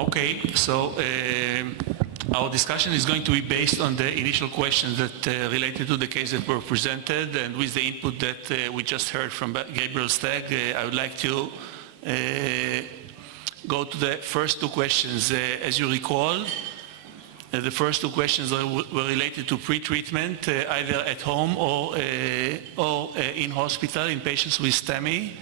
Okay, so our discussion is going to be based on the initial questions that related to the case that were presented, and with the input that we just heard from Gabriel Stagg, I would like to go to the first two questions. As you recall, the first two questions were related to pre-treatment, either at home or in hospital in patients with STEMI.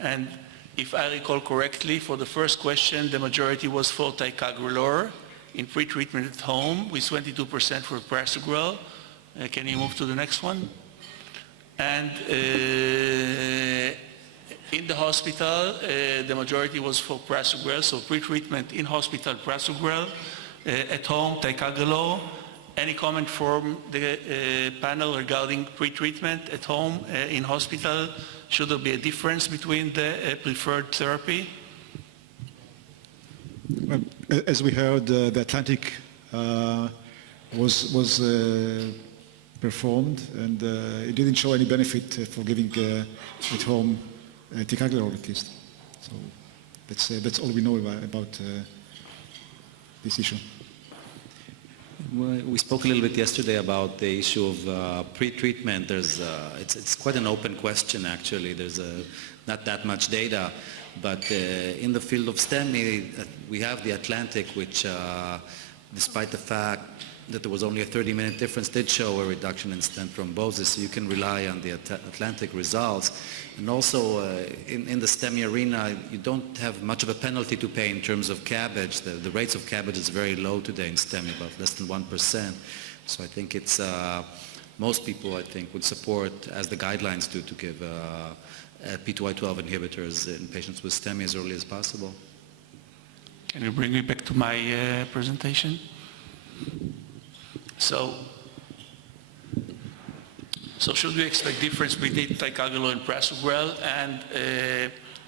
And if I recall correctly, for the first question, the majority was for ticagrelor in pre-treatment at home, with 22% for prasugrel. Can you move to the next one? And in the hospital, the majority was for prasugrel, so pre-treatment in hospital prasugrel, at home ticagrelor. Any comment from the panel regarding pre-treatment at home, in hospital? Should there be a difference between the preferred therapy? As we heard, the Atlantic was performed, and it didn't show any benefit for giving at home ticagrelor at least. So that's all we know about this issue. We spoke a little bit yesterday about the issue of pre-treatment. It's quite an open question, actually. There's not that much data, but in the field of STEMI, we have the Atlantic, which, despite the fact that there was only a 30-minute difference, did show a reduction in stent thrombosis, so you can rely on the Atlantic results. And also, in the STEMI arena, you don't have much of a penalty to pay in terms of CABG. The rates of CABG is very low today in STEMI, about less than 1%. So I think it's, most people, I think, would support, as the guidelines do, to give P2Y12 inhibitors in patients with STEMI as early as possible. Can you bring me back to my presentation? So should we expect difference between ticagrelor and prasugrel? And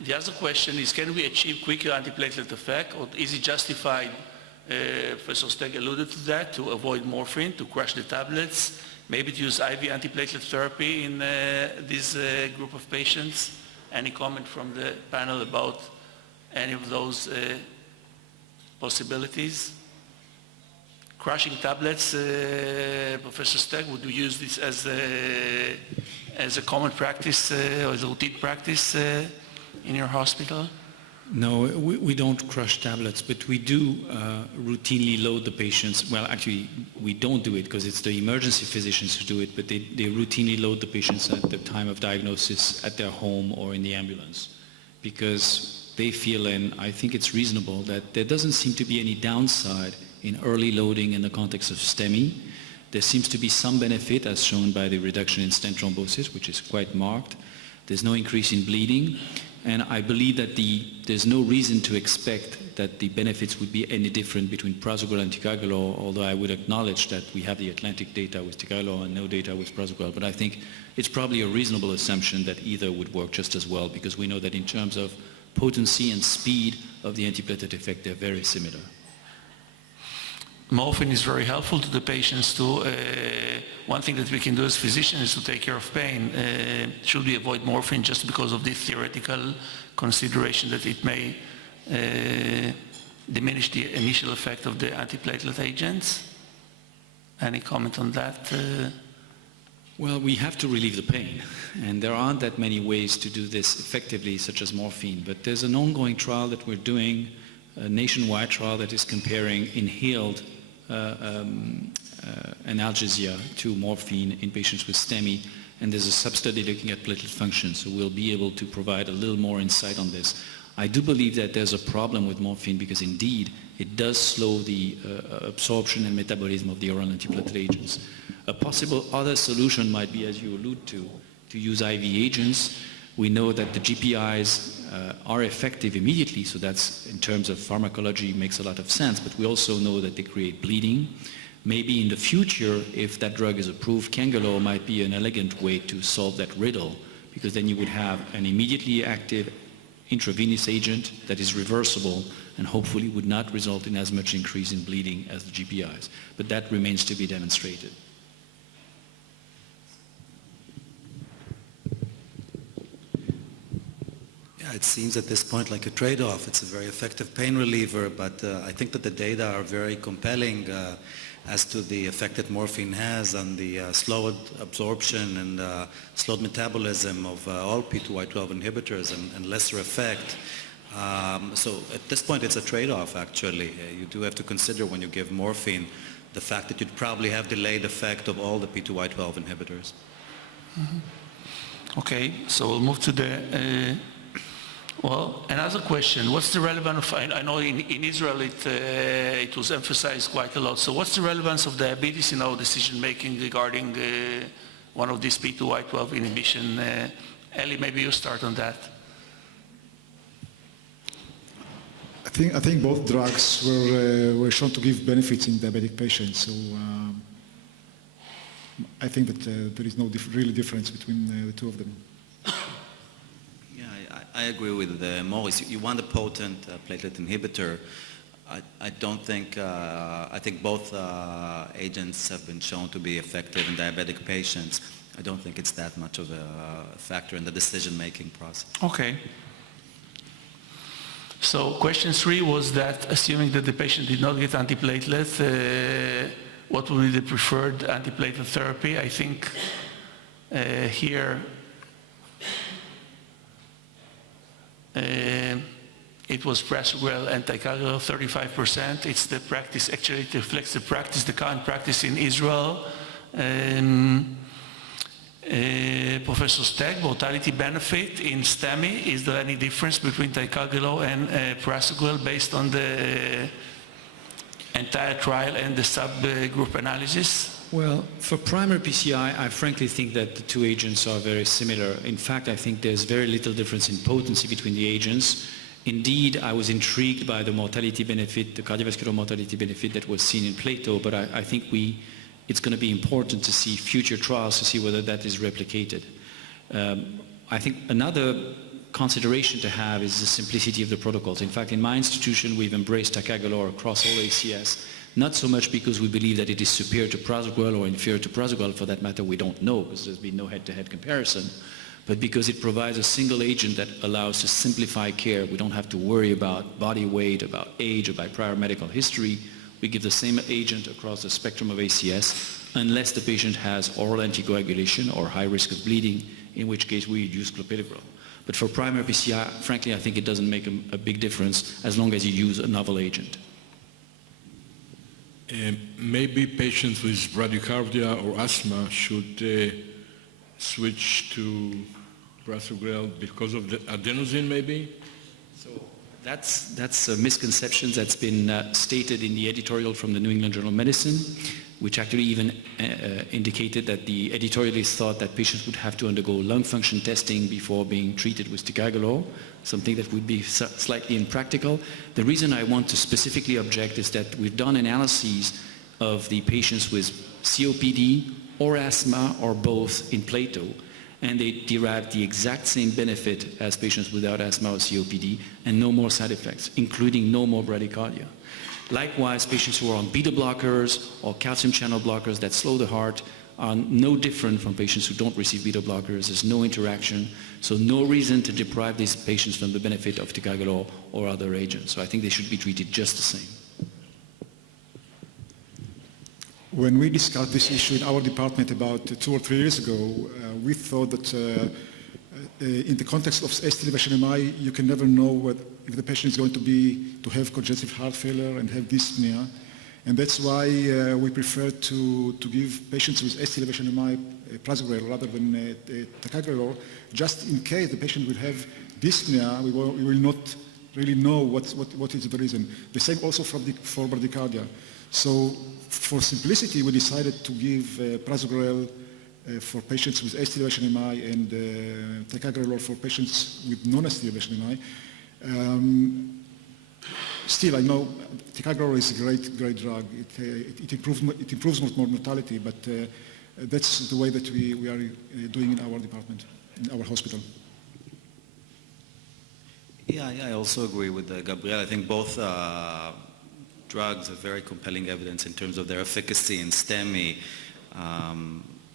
the other question is, can we achieve quicker antiplatelet effect, or is it justified, Professor Stagg alluded to that, to avoid morphine, to crush the tablets, maybe to use IV antiplatelet therapy in this group of patients? Any comment from the panel about any of those possibilities? Crushing tablets, Professor Stagg, would you use this as a common practice or as a routine practice in your hospital? No, we don't crush tablets, but we do routinely load the patients. Well, actually, we don't do it because it's the emergency physicians who do it, but they routinely load the patients at the time of diagnosis at their home or in the ambulance, because they feel, and I think it's reasonable, that there doesn't seem to be any downside in early loading in the context of STEMI. There seems to be some benefit, as shown by the reduction in stent thrombosis, which is quite marked. There's no increase in bleeding, and I believe that there's no reason to expect that the benefits would be any different between prasugrel and ticagrelor, although I would acknowledge that we have the Atlantic data with ticagrelor and no data with prasugrel. But I think it's probably a reasonable assumption that either would work just as well, because we know that in terms of potency and speed of the antiplatelet effect, they're very similar. Morphine is very helpful to the patients too. One thing that we can do as physicians is to take care of pain. Should we avoid morphine just because of the theoretical consideration that it may diminish the initial effect of the antiplatelet agents? Any comment on that? Well, we have to relieve the pain, and there aren't that many ways to do this effectively, such as morphine. But there's an ongoing trial that we're doing, a nationwide trial that is comparing inhaled analgesia to morphine in patients with STEMI, and there's a sub-study looking at platelet function, so we'll be able to provide a little more insight on this. I do believe that there's a problem with morphine because indeed it does slow the absorption and metabolism of the oral antiplatelet agents. A possible other solution might be, as you allude to use IV agents. We know that the GPIs are effective immediately, so that's, in terms of pharmacology, makes a lot of sense, but we also know that they create bleeding. Maybe in the future, if that drug is approved, cangrelor might be an elegant way to solve that riddle, because then you would have an immediately active intravenous agent that is reversible and hopefully would not result in as much increase in bleeding as the GPIs. But that remains to be demonstrated. It seems at this point like a trade-off. It's a very effective pain reliever, but I think that the data are very compelling as to the effect that morphine has on the slowed absorption and slowed metabolism of all P2Y12 inhibitors and lesser effect. So at this point it's a trade-off actually. You do have to consider when you give morphine the fact that you'd probably have delayed effect of all the P2Y12 inhibitors. Okay, so we'll move to the, another question. What's the relevance of, I know in Israel it was emphasized quite a lot, so what's the relevance of diabetes in our decision-making regarding one of these P2Y12 inhibition? Eli, maybe you start on that. I think both drugs were shown to give benefits in diabetic patients, so I think that there is no really difference between the two of them. Yeah, I agree with Maurice. You want a potent platelet inhibitor. I think both agents have been shown to be effective in diabetic patients. I don't think it's that much of a factor in the decision-making process. Okay. So question 3 was that assuming that the patient did not get antiplatelet, what would be the preferred antiplatelet therapy? I think here it was prasugrel and ticagrelor 35%. It's the practice, actually it reflects the practice, the current practice in Israel. Professor Steg, mortality benefit in STEMI, is there any difference between ticagrelor and prasugrel based on the entire trial and the subgroup analysis? Well, for primary PCI, I frankly think that the two agents are very similar. In fact, I think there's very little difference in potency between the agents. Indeed, I was intrigued by the mortality benefit, the cardiovascular mortality benefit that was seen in Plato, but I think it's going to be important to see future trials to see whether that is replicated. I think another consideration to have is the simplicity of the protocols. In fact, in my institution, we've embraced ticagrelor across all ACS, not so much because we believe that it is superior to prasugrel or inferior to prasugrel. For that matter, we don't know because there's been no head-to-head comparison, but because it provides a single agent that allows to simplify care. We don't have to worry about body weight, about age, about prior medical history. We give the same agent across the spectrum of ACS unless the patient has oral anticoagulation or high risk of bleeding, in which case we use clopidogrel. But for primary PCI, frankly, I think it doesn't make a big difference as long as you use a novel agent. Maybe patients with bradycardia or asthma should switch to prasugrel because of the adenosine, maybe? That's a misconception that's been stated in the editorial from the New England Journal of Medicine, which actually even indicated that the editorialists thought that patients would have to undergo lung function testing before being treated with ticagrelor, something that would be slightly impractical. The reason I want to specifically object is that we've done analyses of the patients with COPD or asthma or both in Plato, and they derived the exact same benefit as patients without asthma or COPD and no more side effects, including no more bradycardia. Likewise, patients who are on beta blockers or calcium channel blockers that slow the heart are no different from patients who don't receive beta blockers. There's no interaction, so no reason to deprive these patients from the benefit of ticagrelor or other agents. So I think they should be treated just the same. When we discussed this issue in our department about 2 or 3 years ago, we thought that in the context of ST elevation MI, you can never know if the patient is going to have congestive heart failure and have dyspnea. And that's why we prefer to give patients with ST elevation MI prasugrel rather than ticagrelor, just in case the patient will have dyspnea, we will not really know what is the reason. The same also for bradycardia. So for simplicity, we decided to give prasugrel for patients with ST elevation MI and ticagrelor for patients with non-ST elevation MI. Still, I know ticagrelor is a great drug. It improves mortality, but that's the way that we are doing in our department, in our hospital. Yeah, I also agree with Gabriel. I think both drugs have very compelling evidence in terms of their efficacy in STEMI.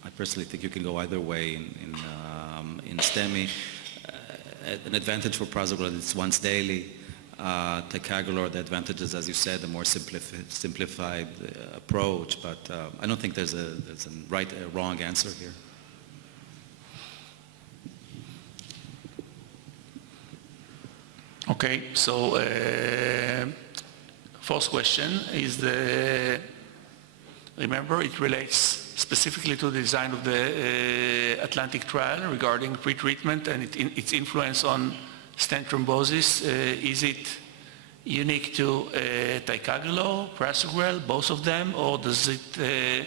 I personally think you can go either way in STEMI. an advantage for prasugrel, it's once daily. Ticagrelor, the advantages, as you said, the more simplified approach, but I don't think there's a right or wrong answer here. Okay, so first question is remember it relates specifically to the design of the Atlantic trial regarding pretreatment and its influence on stent thrombosis. Is it unique to ticagrelor, prasugrel, both of them, or does it,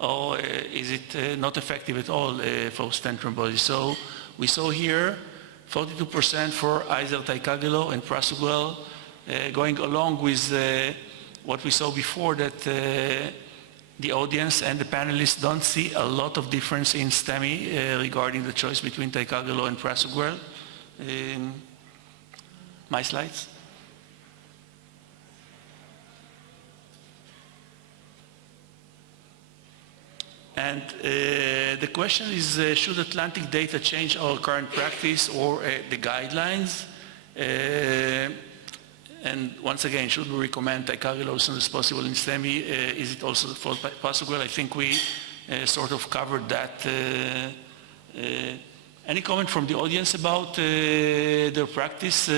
or is it not effective at all for stent thrombosis? So we saw here 42% for either ticagrelor and prasugrel, going along with what we saw before, that the audience and the panelists don't see a lot of difference in STEMI regarding the choice between ticagrelor and prasugrel. My slides. And the question is, should Atlantic data change our current practice or the guidelines? And once again, should we recommend ticagrelor as soon as possible in STEMI? Is it also for prasugrel? I think we sort of covered that. Any comment from the audience about their practice,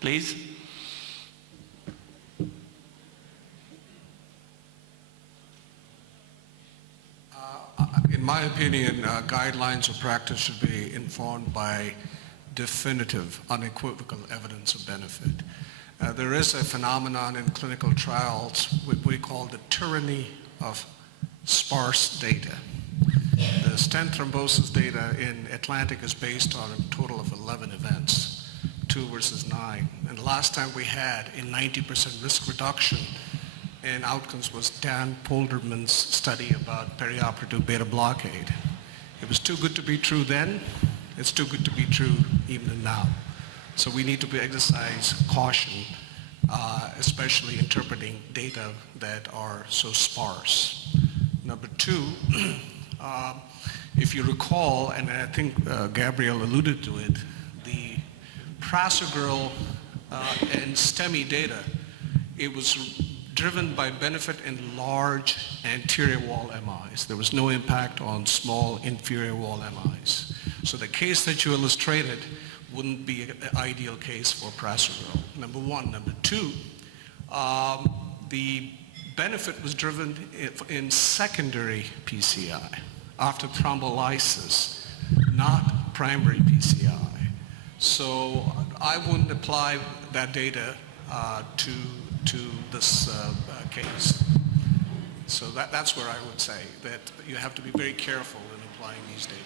please? In my opinion, guidelines of practice should be informed by definitive, unequivocal evidence of benefit. There is a phenomenon in clinical trials what we call the tyranny of sparse data. The stent thrombosis data in Atlantic is based on a total of 11 events, 2 versus 9. And the last time we had a 90% risk reduction in outcomes was Dan Polderman's study about perioperative beta blockade. It was too good to be true then. It's too good to be true even now. So we need to exercise caution, especially interpreting data that are so sparse. Number 2, if you recall, and I think Gabriel alluded to it, the prasugrel and STEMI data, it was driven by benefit in large anterior wall MIs. There was no impact on small inferior wall MIs. So the case that you illustrated wouldn't be an ideal case for prasugrel, number 1. Number 2, the benefit was driven in secondary PCI after thrombolysis, not primary PCI. So I wouldn't apply that data to this case. So that's where I would say that you have to be very careful in applying these data.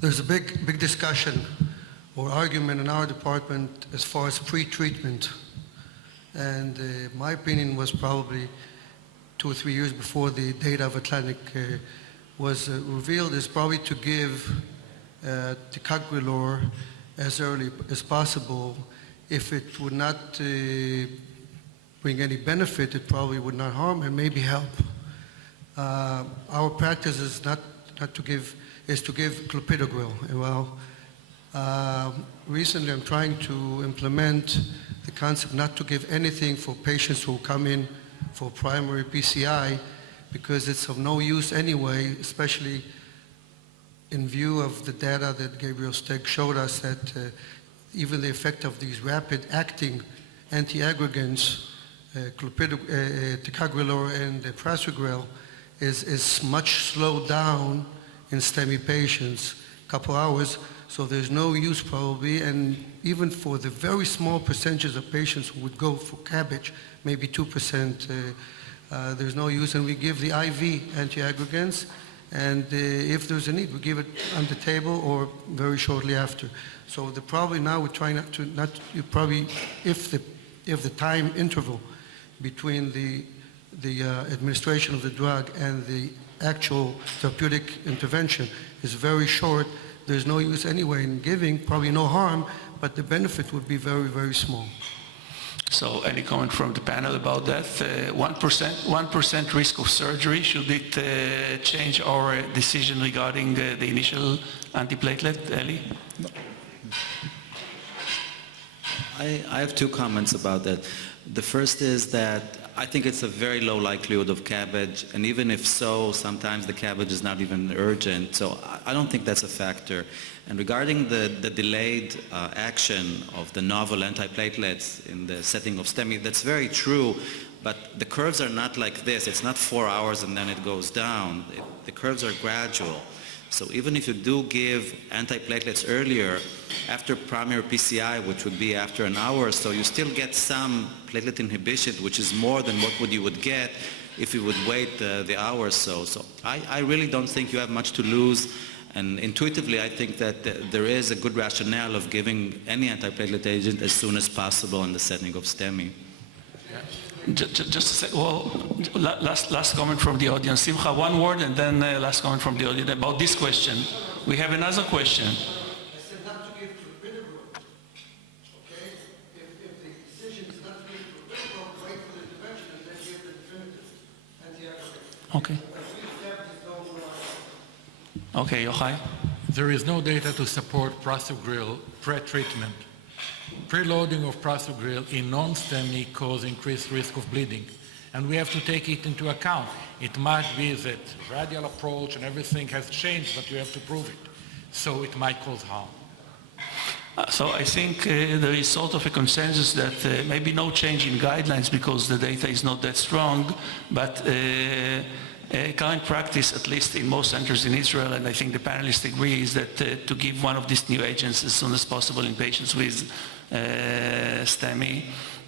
There's a big discussion or argument in our department as far as pre-treatment. And my opinion was probably 2 or 3 years before the data of Atlantic was revealed, is probably to give ticagrelor as early as possible. If it would not bring any benefit, it probably would not harm and maybe help. Our practice is to give clopidogrel. Well, recently I'm trying to implement the concept not to give anything for patients who come in for primary PCI, because it's of no use anyway, especially in view of the data that Gabriel Steg showed us, that even the effect of these rapid acting antiaggregants, ticagrelor and prasugrel, is much slowed down in STEMI patients, a couple hours, so there's no use probably. And even for the very small percentages of patients who would go for CABG, maybe 2%, there's no use. And we give the IV antiaggregants, and if there's a need, we give it on the table or very shortly after. So probably now we're trying if the time interval between the administration of the drug and the actual therapeutic intervention is very short, there's no use anyway in giving, probably no harm, but the benefit would be very, very small. So any comment from the panel about that? 1% risk of surgery, should it change our decision regarding the initial antiplatelet, Eli? I have two comments about that. The first is that I think it's a very low likelihood of CABG, and even if so, sometimes the CABG is not even urgent, so I don't think that's a factor. And regarding the delayed action of the novel antiplatelets in the setting of STEMI, that's very true, but the curves are not like this. It's not 4 hours and then it goes down. The curves are gradual. So even if you do give antiplatelets earlier, after primary PCI, which would be after an hour or so, you still get some platelet inhibition, which is more than what you would get if you would wait the hour or so. So I really don't think you have much to lose. And intuitively, I think that there is a good rationale of giving any antiplatelet agent as soon as possible in the setting of STEMI. Just a sec. Well, last comment from the audience. Simcha, one word, and then last comment from the audience about this question. We have another question. I said not to give clopidogrel, okay? If the decision is not to give clopidogrel, wait for the intervention and then give the definitive antiaggressant. Okay. Okay, Yochai. There is no data to support prasugrel pre-treatment. Preloading of prasugrel in non-STEMI cause increased risk of bleeding, and we have to take it into account. It might be that radial approach and everything has changed, but you have to prove it. So it might cause harm. So I think there is sort of a consensus that maybe no change in guidelines because the data is not that strong, but current practice, at least in most centers in Israel, and I think the panelists agree, is that to give one of these new agents as soon as possible in patients with STEMI.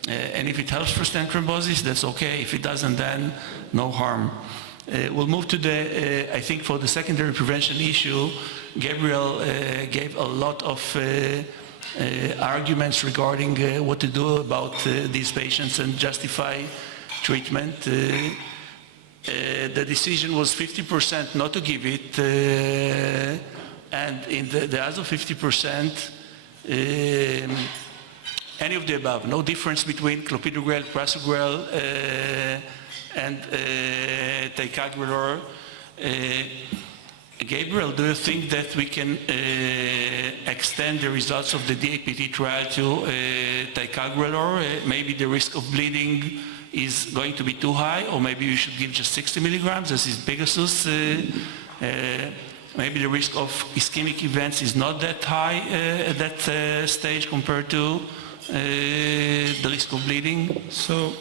And if it helps for stent thrombosis, that's okay. If it doesn't, then no harm. We'll move to the, I think for the secondary prevention issue, Gabriel gave a lot of arguments regarding what to do about these patients and justify treatment. The decision was 50% not to give it, and in the other 50%, any of the above, no difference between clopidogrel, prasugrel, and ticagrelor. Gabriel, do you think that we can extend the results of the DAPT trial to ticagrelor? Maybe the risk of bleeding is going to be too high, or maybe you should give just 60 milligrams, as is Pegasus. Maybe the risk of ischemic events is not that high at that stage compared to the risk of bleeding. So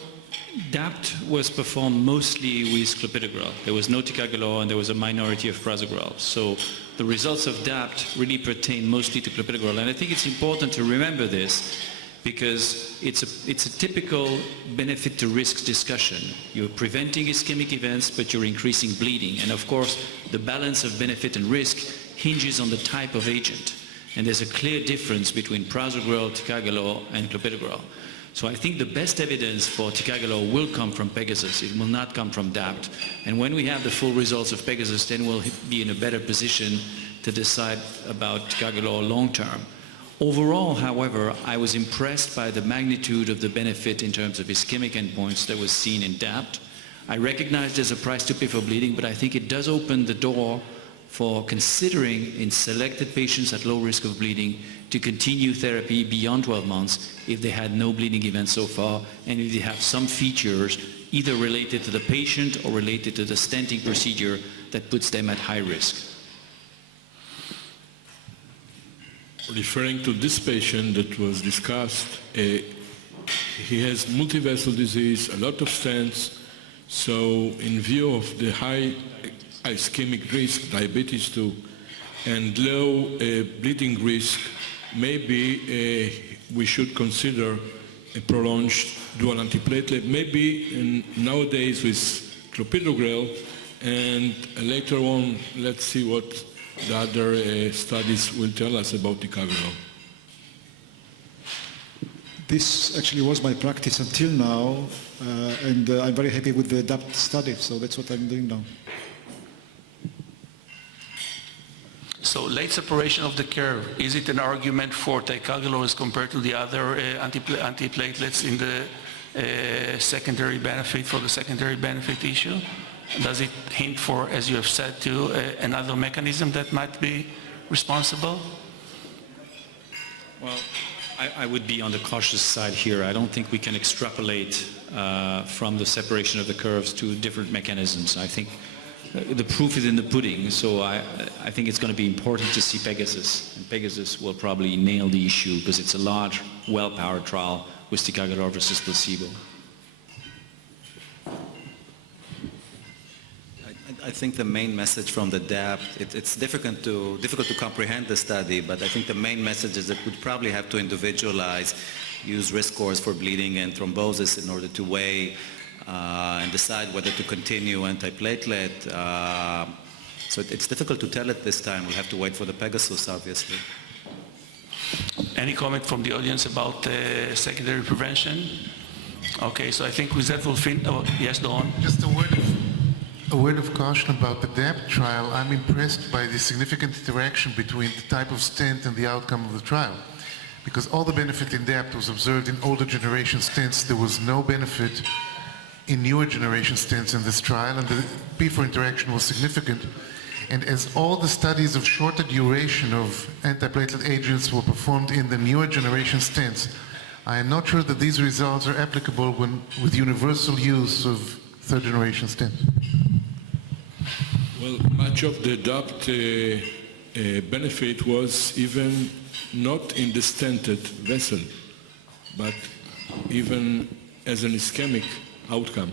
DAPT was performed mostly with clopidogrel. There was no ticagrelor and there was a minority of prasugrel. So the results of DAPT really pertain mostly to clopidogrel. And I think it's important to remember this because it's a typical benefit to risk discussion. You're preventing ischemic events, but you're increasing bleeding. And of course, the balance of benefit and risk hinges on the type of agent. And there's a clear difference between prasugrel, ticagrelor, and clopidogrel. So I think the best evidence for ticagrelor will come from Pegasus. It will not come from DAPT. And when we have the full results of Pegasus, then we'll be in a better position to decide about ticagrelor long term. Overall, however, I was impressed by the magnitude of the benefit in terms of ischemic endpoints that was seen in DAPT. I recognize there's a price to pay for bleeding, but I think it does open the door for considering in selected patients at low risk of bleeding to continue therapy beyond 12 months if they had no bleeding events so far and if they have some features either related to the patient or related to the stenting procedure that puts them at high risk. Referring to this patient that was discussed, he has multivessel disease, a lot of stents, so in view of the high ischemic risk, diabetes too, and low bleeding risk, maybe we should consider a prolonged dual antiplatelet, maybe nowadays with clopidogrel, and later on, let's see what the other studies will tell us about ticagrelor. This actually was my practice until now, and I'm very happy with the DAPT study, so that's what I'm doing now. So late separation of the curve, is it an argument for ticagrelor as compared to the other antiplatelets in the secondary benefit, for the secondary benefit issue? Does it hint for, as you have said, to another mechanism that might be responsible? Well, I would be on the cautious side here. I don't think we can extrapolate from the separation of the curves to different mechanisms. I think the proof is in the pudding, so I think it's going to be important to see Pegasus. And Pegasus will probably nail the issue because it's a large, well-powered trial with ticagrelor versus placebo. I think the main message from the DAP, it's difficult to comprehend the study, but I think the main message is that we'd probably have to individualize, use risk scores for bleeding and thrombosis in order to weigh and decide whether to continue antiplatelet. So it's difficult to tell at this time. We'll have to wait for the Pegasus, obviously. Any comment from the audience about secondary prevention? Okay, so I think with that we'll finish. Oh, yes, Dawn? Just a word of caution about the DAP trial. I'm impressed by the significant interaction between the type of stent and the outcome of the trial. Because all the benefit in DAP was observed in older generation stents. There was no benefit in newer generation stents in this trial, and the P4 interaction was significant. And as all the studies of shorter duration of antiplatelet agents were performed in the newer generation stents, I am not sure that these results are applicable with universal use of third generation stents. Well, much of the DAPT benefit was even not in the stented vessel, but even as an ischemic outcome.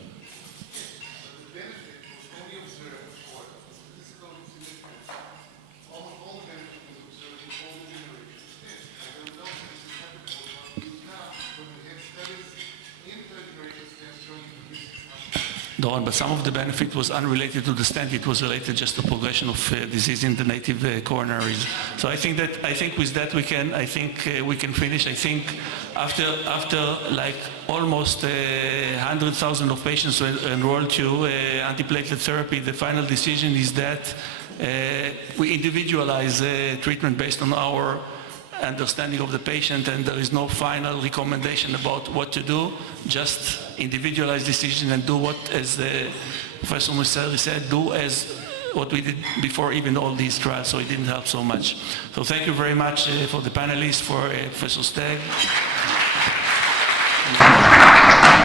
Dawn, but some of the benefit was unrelated to the stent. It was related just to progression of disease in the native coronaries. So I think with that we can finish. I think after like almost 100,000 of patients were enrolled to antiplatelet therapy, the final decision is that we individualize treatment based on our understanding of the patient, and there is no final recommendation about what to do, just individualized decision and do what, as Professor Museli said, do as what we did before even all these trials, so it didn't help so much. So thank you very much for the panelists, for Professor Steg.